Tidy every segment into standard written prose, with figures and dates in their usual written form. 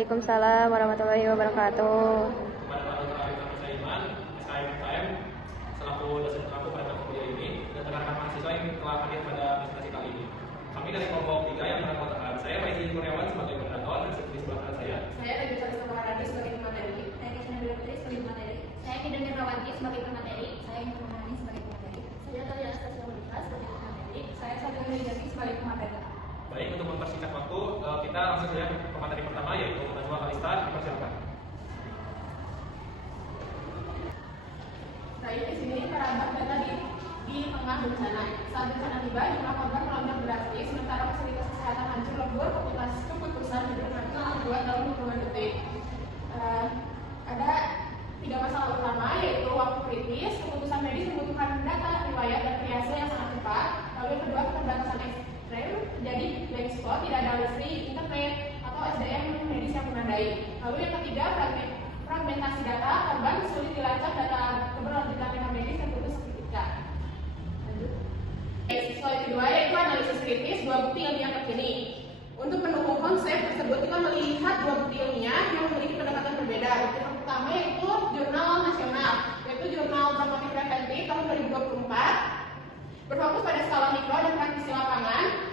Waalaikumsalam warahmatullahi wabarakatuh. Kepada Dr. Arif Saiman, SKMKM, selaku dosen pelaku pada kuliah ini, dan rekan-rekan mahasiswa yang telah hadir pada presentasi kali ini. Kami dari kelompok 3 yang mengatakan, saya Faizi Kurniawan sebagai moderator dan seperti sebelah kanan saya. Saya Lagi Salisa Maharani sebagai pemateri. Saya Kisana Putri sebagai pemateri. Saya Kidemir Rawanti sebagai pemateri. Saya Indra Maharani sebagai pemateri. Saya Tari Anastasia Monika sebagai pemateri. Saya Satya Wijati sebagai pemateri. Baik, untuk mempersingkat waktu, kita langsung saja ke materi pertama, yaitu Najwa Kalista. Dipersilakan. Baik, di sini perabot data di tengah bencana. Saat bencana tiba, jumlah korban melonjak drastis, sementara fasilitas kesehatan hancur lebur. Keputusan diberlakukan membuat dalam hitungan detik. Ada 3 masalah utama, yaitu waktu kritis, keputusan medis membutuhkan data, riwayat, dan triase yang sangat cepat. Lalu yang kedua, keterbatasan ekstrem, jadi blank spot, tidak ada listrik, internet, atau SDM medis yang memadai. Lalu yang ketiga, fragmentasi data, korban sulit dilacak data keberlanjutan rekam medis yang putus seketika. Lanjut. Slide kedua yaitu analisis kritis 2 bukti ilmiah terkini. Untuk mendukung konsep tersebut, kita melihat 2 bukti ilmiah yang memiliki pendekatan berbeda. Bukti yang pertama yaitu jurnal nasional, yaitu jurnal normatif preventif tahun 2024, berfokus pada skala mikro dan praktisi lapangan.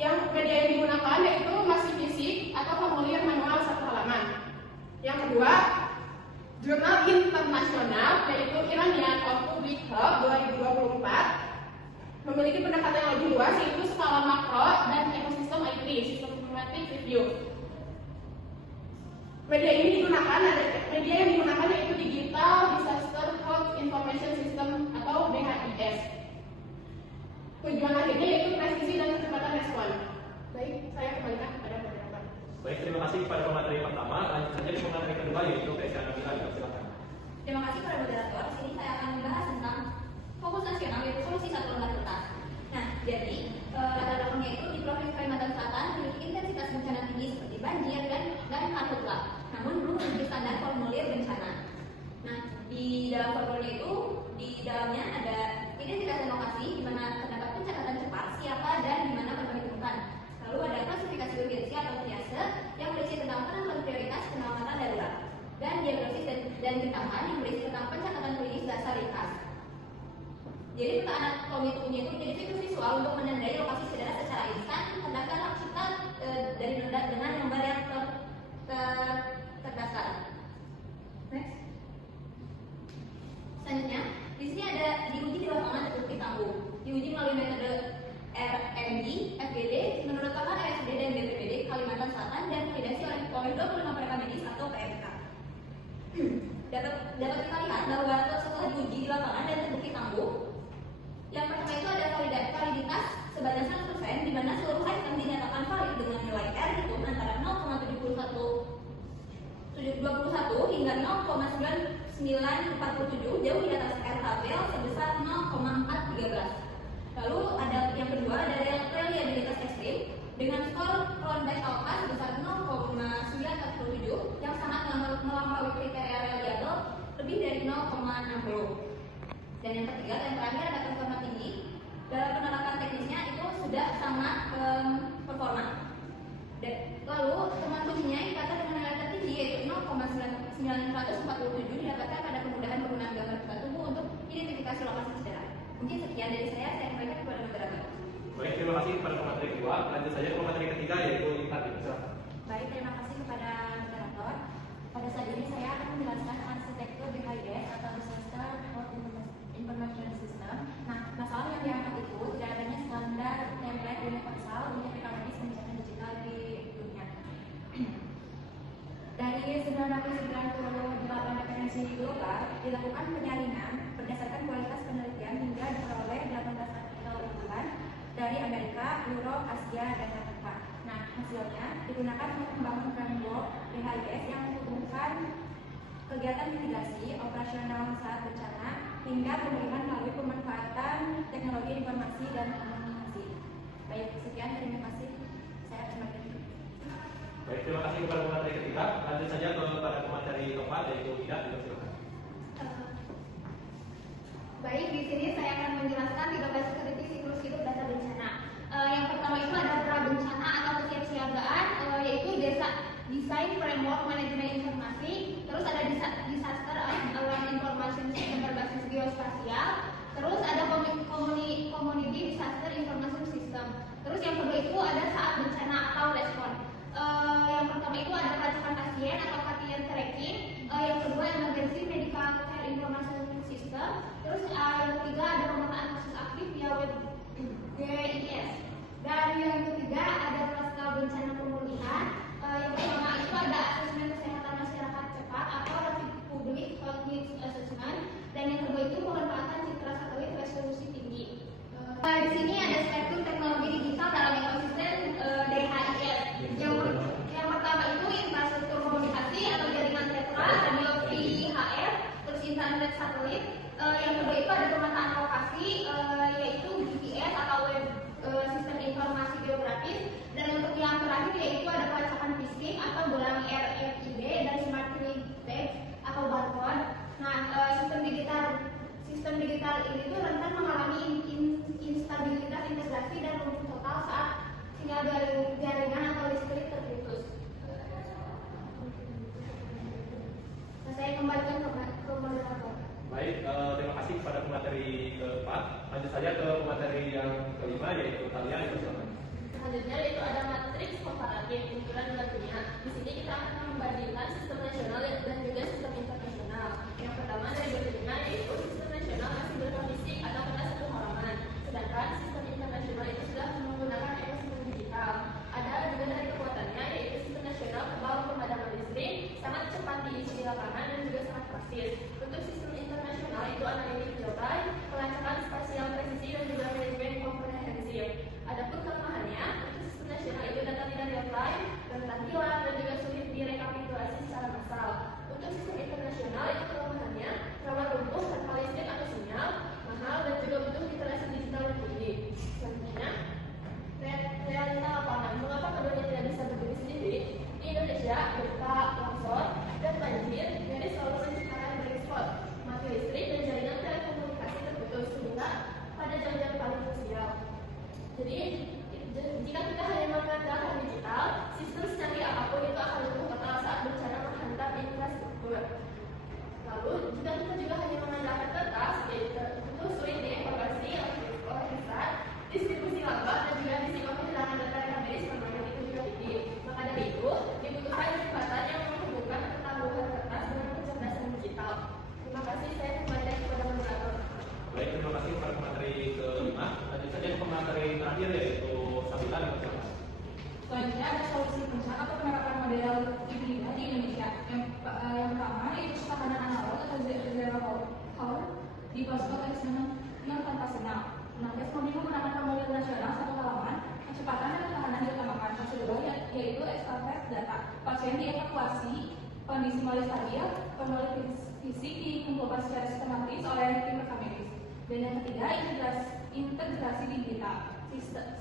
Yang media yang digunakan yaitu masih fisik atau formulir manual 1 halaman. Yang kedua, jurnal internasional yaitu Iranian of Public Health 2024, memiliki pendekatan yang lebih luas yaitu skala makro dan ekosistem IT, systematic review. Media yang digunakan yaitu Digital Disaster Health Information System atau DHIS. Tujuan akhirnya yaitu presisi dan kecepatan respon. Baik, saya kembalikan kepada moderator. Baik, terima kasih kepada pemateri pertama. Lanjut saja di pemateri kedua, yaitu Kisana Putri. Dipersilakan. Terima kasih kepada moderator. Di sini saya akan membahas tentang fokus nasional yaitu solusi satu lembar kertas. Nah, jadi latar belakangnya itu di Provinsi Kalimantan Selatan memiliki intensitas bencana tinggi seperti banjir dan karhutla, namun belum memiliki standar formulir bencana. Nah, di dalam formulirnya itu di dalamnya ada identifikasi lokasi di mana terdapat pencatatan cepat siapa dan di mana korban ditemukan. Lalu ada klasifikasi urgensi atau triase yang berisi tentang penentuan prioritas penyelamatan darurat, dan diagnosis dan tindakan yang berisi tentang pencatatan klinis dasar ringkas. Jadi peta anatomi tubuhnya itu menjadi fitur visual untuk menandai lokasi cedera secara instan, terdaftar kita dari dengan nomor yang terdaftar. Next. Selanjutnya, di sini ada diuji di lapangan terbukti tangguh. Diuji melalui metode RMD, FGD, menurut pakar RSUD dan BPBD Kalimantan Selatan dan validasi oleh 25 rekam medis atau PMK. Dapat kita lihat bahwa setelah diuji di lapangan dan terbukti tangguh, yang pertama itu ada validitas sebanyak 100%, di mana seluruh item dinyatakan valid dengan nilai R itu antara 0,21 hingga 0,9947, jauh di atas R tabel sebesar 0,413. Lalu ada yang kedua ada reliabilitas ekstrim dengan skor Cronbach alpha sebesar 0,947 yang sangat melampaui kriteria reliable lebih dari 0,60. Dan yang ketiga dan terakhir ada performa tinggi. Dalam penerapan teknisnya itu sudah sangat performa. Lalu teman tubuhnya dikatakan dengan nilai tertinggi yaitu 0,947 didapatkan pada kemudahan penggunaan gambar peta tubuh untuk identifikasi lokasi cedera. Mungkin sekian dari saya kembalikan kepada moderator. Baik, terima kasih kepada pemateri kedua. Lanjut saja ke pemateri ketiga, yaitu Intan. Dipersilakan. Baik, terima kasih kepada moderator. Pada saat ini saya akan menjelaskan arsitektur DHIS atau Disaster Health Information System. Nah, masalah yang diangkat itu tidak adanya standar template universal untuk rekam medis kebijakan digital di dunia. Dari 998 referensi global dilakukan penyaringan berdasarkan kualitas penelitian hingga diperoleh 18 artikel unggulan dari Amerika, Eropa, Asia, dan Afrika. Nah, hasilnya digunakan untuk membangun framework DHIS yang menghubungkan kegiatan mitigasi operasional saat bencana hingga pemilihan melalui pemanfaatan teknologi informasi dan komunikasi. Baik, sekian, terima kasih. Saya kembali. Baik, terima kasih kepada pemateri ketiga. Lanjut saja kepada pemateri keempat, yaitu Ida. Dipersilakan. Baik, di sini saya akan menjelaskan 13 kritik siklus hidup data bencana. Yang pertama itu ada pra bencana atau kesiapsiagaan, yaitu desain kedua itu ada saat bencana atau respon. Yang pertama itu ada pelacakan pasien atau pasien tracking. Yang kedua emergency medical care information system. Terus yang ketiga ada pemetaan kasus aktif via web GIS. Dan yang ketiga ada pasca bencana pemulihan. Yang pertama itu ada asesmen kesehatan masyarakat cepat atau rapid public health needs assessment. Dan yang kedua itu pemanfaatan citra satelit resolusi tinggi. Di sini ada spektrum teknologi digital dalam ekosistem DHIS. Yang pertama itu infrastruktur komunikasi atau jaringan tetra, radio VHF, terus internet satelit. Yang kedua itu ada pemetaan lokasi, yaitu GPS atau web sistem informasi geografis. Dan untuk yang terakhir yaitu ada pelacakan phishing atau gelang RFID dan smart ring tag atau barcode. Nah, sistem digital ini tuh rentan mengalami instabilitas integrasi dan lumpuh total saat sinyal jaringan atau listrik terputus. Nah, saya kembalikan ke moderator. Baik, terima kasih kepada pemateri keempat. Lanjut saja ke pemateri yang kelima, yaitu kalian bersama. Selanjutnya yaitu ada matriks komparatif ukuran dan dunia. Di sini kita akan membandingkan sistem nasional dan juga sistem internasional. Yang pertama dari berikutnya yaitu sistem nasional masih berupa fisik atau pada satu halaman, sedangkan sistem internasional itu sudah menggunakan ekosistem digital. Ada juga dari kekuatannya yaitu sistem nasional kebal pemadaman listrik, sangat cepat diisi di lapangan dan juga sangat praktis. Untuk sistem internasional itu analitik real time, pelacakan spasial presisi dan juga manajemen komprehensif. Adapun kelemahannya, untuk sistem nasional itu data tidak real time, rentan hilang dan juga sulit direkapitulasi secara massal. Untuk sistem internasional itu kelemahannya rawan lumpuh tanpa listrik atau sinyal, mahal dan juga butuh literasi digital yang tinggi. Selanjutnya, realita lapangan. Mengapa keduanya tidak bisa berdiri sendiri? Di Indonesia, gempa, longsor, dan banjir nyaris selalu menciptakan black spot, mati listrik dan jaringan telekomunikasi terputus sehingga pada jam-jam paling krusial. Jadi, jika kita hanya mengandalkan digital, sistem secanggih apapun itu akan lumpuh total saat bencana menghantam infrastruktur. Lalu, jika kita juga hanya mengandalkan kertas, yaitu sulit dievaluasi oleh pusat, distribusi lambat dan juga risiko kehilangan data yang medis permanen itu juga tinggi. Maka dari itu, dibutuhkan jembatan yang menghubungkan ketangguhan kertas dengan kecerdasan digital. Terima kasih, saya kembali kepada moderator. Baik, terima kasih kepada pemateri kelima. Lanjut saja ke pemateri terakhir, yaitu Sabila yang bersama. Selanjutnya ada solusi bencana atau penerapan model hibrida di Indonesia. Yang pertama yaitu ketahanan analog atau zero hour di posko yang tanpa sinyal. Nah, SMOD menggunakan model nasional satu halaman, kecepatan dan ketahanan diutamakan. Yang kedua yaitu estafet data. Pasien dievakuasi, kondisi mulai stabil, penulis fisik dikumpulkan secara sistematis oleh tim rekam medis. Dan yang ketiga integrasi digital.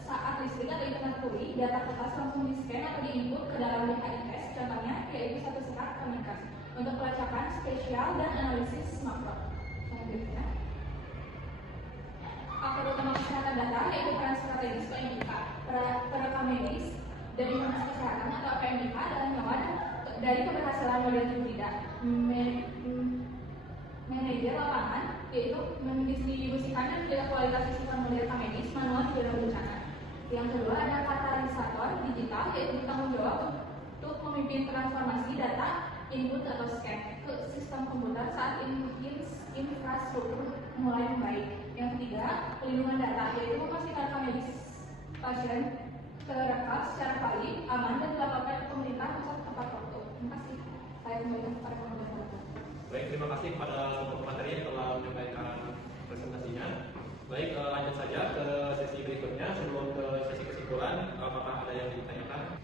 Saat listrik atau internet pulih, data kertas langsung di-scan atau di-input ke dalam DHIS, contohnya yaitu satu sekat komunikasi untuk pelacakan spesial dan analisis makro. Selanjutnya, faktor utama kesehatan data yaitu peran strategis PMIK, perekam medis dan informasi kesehatan atau PMIK dalam nyawa dari keberhasilan model hibrida. Manajer lapangan yaitu mendistribusikan dan menjaga kualitas sistem model medis manual di dalam bencana. Yang kedua ada katalisator digital yaitu bertanggung jawab untuk memimpin transformasi data input atau scan ke sistem komputer saat infrastruktur mulai membaik. Yang ketiga pelindungan data yaitu memastikan rekam medis pasien terekam secara valid, aman dan dilaporkan ke pemerintah pusat tepat waktu. Terima kasih. Saya kembali kepada pemerintah. Baik, terima kasih kepada pemateri yang telah menyampaikan presentasinya. Baik, lanjut saja ke sesi berikutnya. Sebelum ke sesi kesimpulan, apakah ada yang ditanyakan?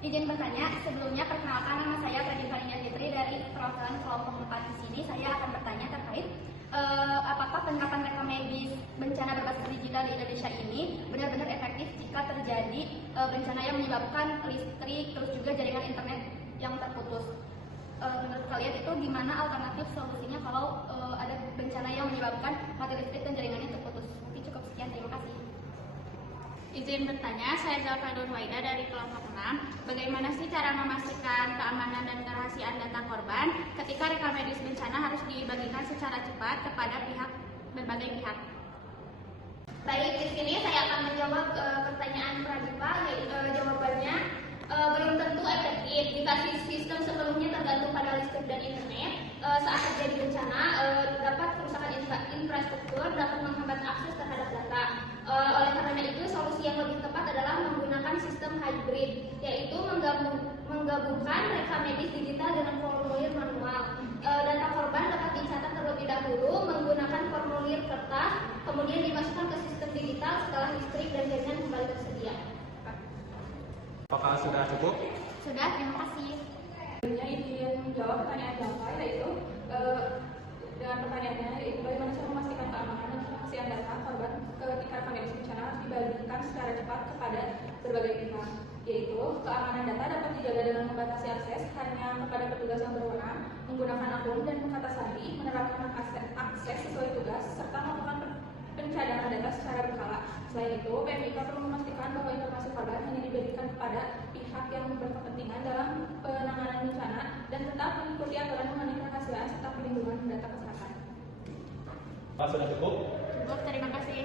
Izin bertanya, sebelumnya perkenalkan nama saya Pradipani Fitri dari perwakilan kelompok 4 di sini. Saya akan bertanya terkait apakah penerapan rekam medis bencana berbasis digital di Indonesia ini benar-benar efektif jika terjadi bencana yang menyebabkan listrik terus juga jaringan internet yang terputus. Menurut kalian itu gimana alternatif solusinya kalau ada bencana yang menyebabkan mati listrik dan jaringannya terputus? Mungkin cukup sekian, terima kasih. Izin bertanya, saya Zalfa Nurwaida dari kelompok 6. Bagaimana sih cara memastikan keamanan dan kerahasiaan data korban ketika rekam medis bencana harus dibagikan secara cepat kepada berbagai pihak? Baik, di sini saya akan menjawab pertanyaan menggabungkan rekam medis digital dengan formulir manual. Data korban dapat dicatat terlebih dahulu menggunakan formulir kertas, kemudian dimasukkan ke sistem digital setelah listrik dan jaringan kembali tersedia. Apakah sudah cukup? Sudah, terima kasih. Selanjutnya izin menjawab pertanyaan Bapak, yaitu dengan pertanyaannya yaitu bagaimana cara memastikan keamanan dan kerahasiaan data korban ketika rekam medis bencana harus dibagikan secara cepat kepada berbagai pihak, yaitu keamanan data dapat dijaga dengan membatasi akses hanya kepada petugas yang berwenang, menggunakan akun dan kata sandi, menerapkan akses sesuai tugas, serta melakukan pencadangan data secara berkala. Selain itu, PMIK perlu memastikan bahwa informasi korban hanya diberikan kepada pihak yang berkepentingan dalam penanganan bencana dan tetap mengikuti aturan mengenai kerahasiaan serta perlindungan data kesehatan. Pak, sudah cukup? Cukup, terima kasih.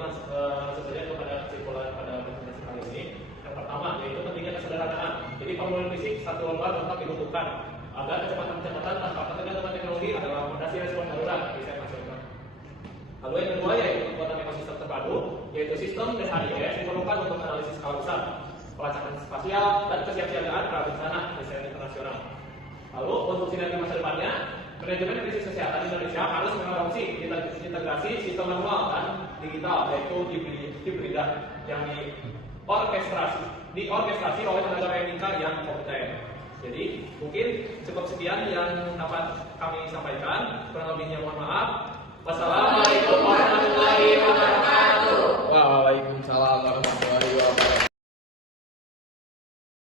Mas, langsung saja kepada kesimpulan pada presentasi kali ini. Yang pertama yaitu pentingnya kesederhanaan. Jadi formulir fisik satu lembar tetap dibutuhkan agar kecepatan tanpa ketergantungan teknologi adalah fondasi respon darurat di riset nasional. Lalu yang kedua yaitu pembuatan ekosistem terpadu, yaitu sistem DHIS diperlukan untuk analisis skala besar, pelacakan spasial, dan kesiapsiagaan prabencana riset internasional. Lalu untuk sinergi masa depannya, manajemen krisis kesehatan Indonesia harus mengadopsi integrasi sistem manual dan digital, yaitu hibrida yang diorkestrasi oleh tenaga PMIK yang kompeten. Jadi mungkin cukup sekian yang dapat kami sampaikan. Kurang lebihnya mohon maaf. Wassalamualaikum.